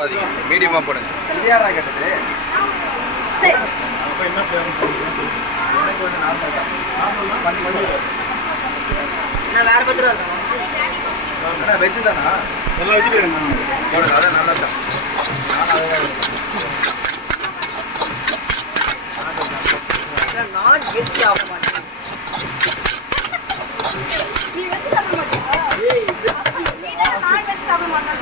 போடாதீங்க, மீடியமாக போடுங்க. இது யாரா கேட்டது? சரி. அப்போ என்ன எனக்கு வந்து நார்மல் தான். பண்ணி நான் வேறு 10 ரூபா அண்ணா வெஜ்ஜு தானா? எல்லாம் வெஜிடேரியன் போடுங்க, அதான் நல்லா தான். நான் வெஜ் சாப்பிட மாட்டேன். நீ வெஜ் சாப்பிட மாட்டியா? ஏய், நான் வெஜ் சாப்பிட மாட்டேன்.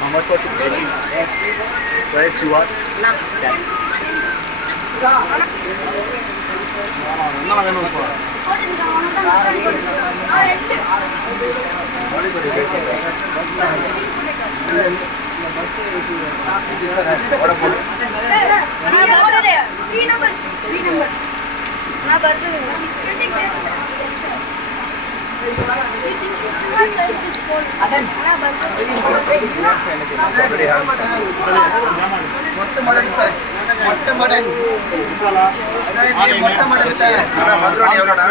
How much was it? Price you want? No. என்ன வேணும் இப்போ? மொத்த மடன் சார், மொத்த மடன் சார். மக்ரோனி எவ்வளோடா?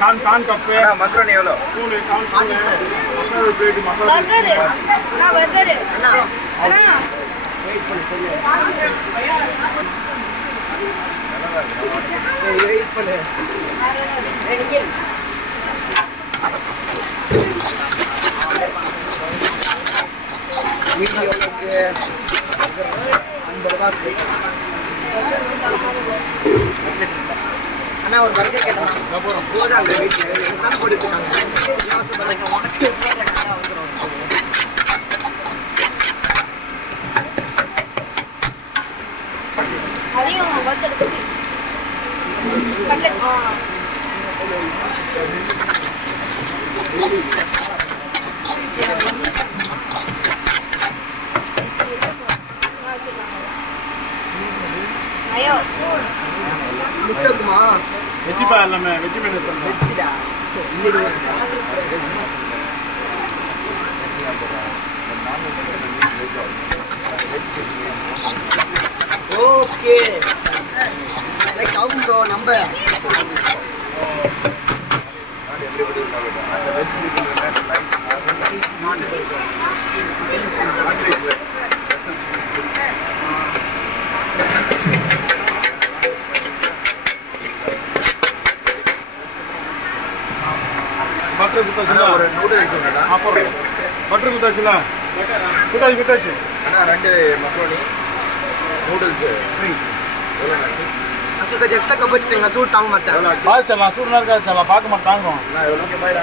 கான் கப்பு மக்ரோனி எவ்வளோ? வெயிட் பண்ணு. வீடியோவுக்கு 50 ரூபா. அண்ணா ஒரு பர்கர் கேட்டேன். போதாங்க வீட்டில் எனக்கு கொடுத்துட்டாங்க. அதையும் வறுத்தெடுத்து கட்லெட். மயோஸ் முட்டக்குமா? வெஜிபா எல்லாமே வெஜ்ஜி மெனு சொல்லுங்கள். வெஜ்ஜிடா. ஓகே லைக் அவங்க ப்ரோ நம்ம பட்டர் குத்தாச்சுல ஒரு நூடுல்ஸ் ஒன்றுடா. அப்புறம் பட்டர் குத்தாச்சுல குத்தாச்சு அண்ணா 2 மக்ரோனி நூடுல்ஸு எவ்வளோ ஆச்சு? அதுக்கு கொஞ்சம் எக்ஸ்ட்ரா கப் வச்சுட்டீங்க, சூட் தாங்க மாட்டேன். எவ்வளோ ஆச்சு? பாய்ச்சலாம் சூடு நேரம் காய்ச்சலாம் பார்க்க மாட்டாங்க. நான் எவ்வளோ பாய்